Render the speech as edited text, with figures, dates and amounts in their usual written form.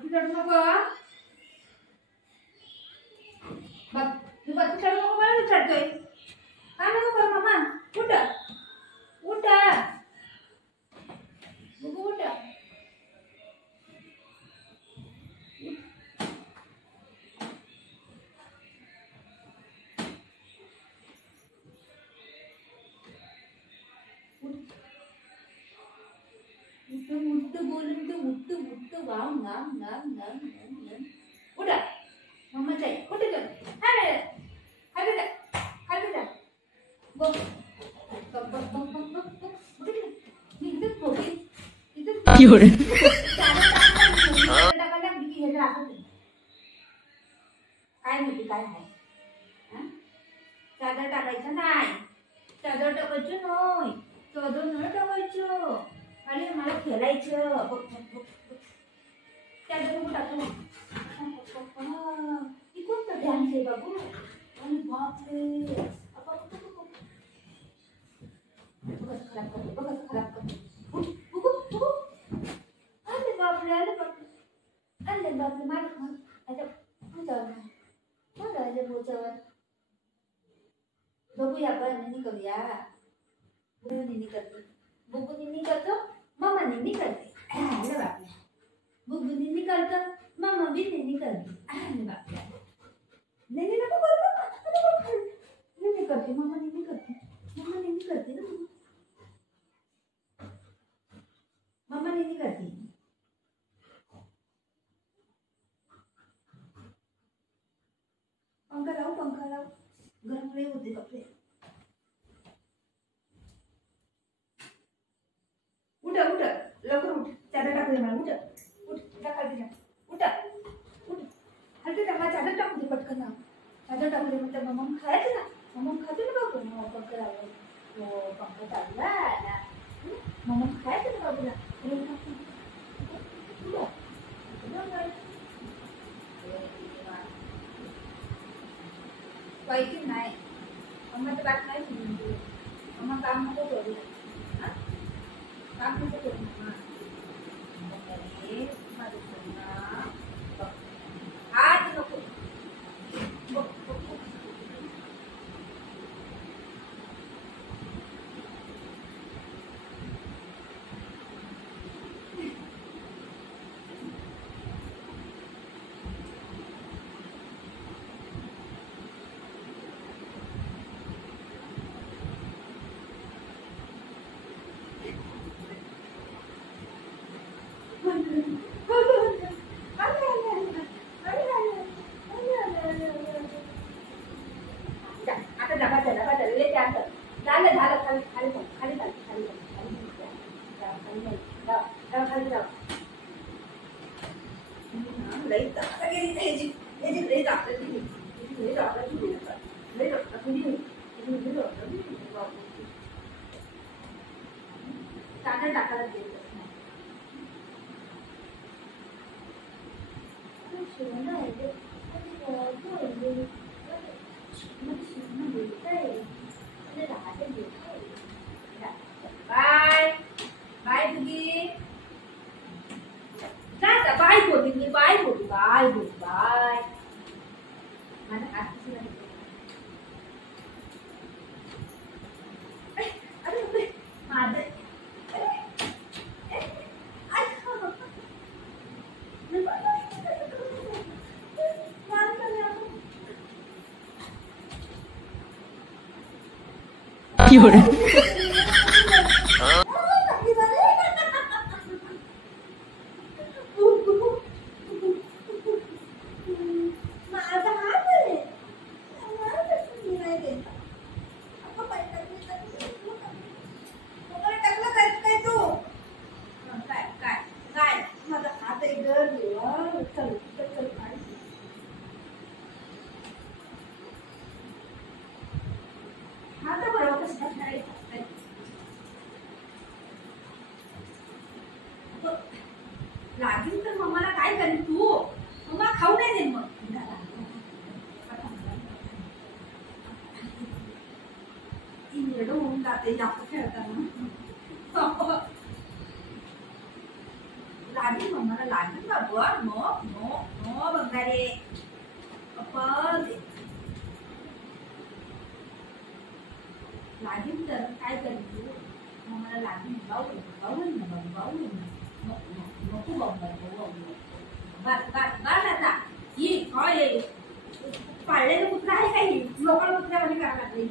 वरती चढू नको बघ तू वरती चढू नको मला चढतोय काय नको कर मामा उठ उठ बघू उठ उठ बोलून तो उठ वाव नाम नाम नाम नाम नाम उठ मम्मा जाई उठ जा अरे अरे जा अरे जा बघ बघ बघ बघ बघ बघ उठ इथं पोटी इथं क्यों रे टाकायला किती हे राहत काय माहिती काय आहे चादर टाकायचं नाही चादर टाकायचं नाही चादर नाही टाकायचं आणि मला खेळायचं बघ चादर नको टाकू ही कोणतं ध्यान आहे बाबू आणि बापरे खराब करते बघ खराब करते अरे बापरे अरे बापरे अरे बापरे मार अच्छा माझ्या बोचावर बघूया आपण निनी करूया बघू निनी करते बघू निनी करतो मम्मा निनी करते अरे बापरे बघू निनी करतो मम्मा भी निनी करते अरे बापरे निनी नको करू निनी करते मम्मा निनी करते ना मम्मा निनी करते पंखा लाव गरम लई होते कपडे उठ लवकर उठ चादर टाकू दे मला उठ खाली जा उठ खाली जा मला चादर टाकू दे पटकन चादर टाकू दे म्हणजे मम्मा खायचं ना मम्मा खाते ना बाबू मग पंखा लावला हो पंखा चालला ना मम्मा खायचं ना बाबूला पाहिजे नाही मम्मा तर बात नाही सुरू मम्मा काम नको करू काम नको करू हात नको क्यों रे लागेल तर मम्माला काय करेल तू मम्मा खाऊ नाही दे मग इंग्रड होऊन जाते जास्त खेळताना लागेल मम्मा मला लागेल बाबू नो नो नो बंगारे लागेल तर काय करेल तू मग मला लागेल बाऊ नको बाल आता ही काय पाळलेलं कुत्रा आहे काही लोकांना कुत्र्यामध्ये करायला लागले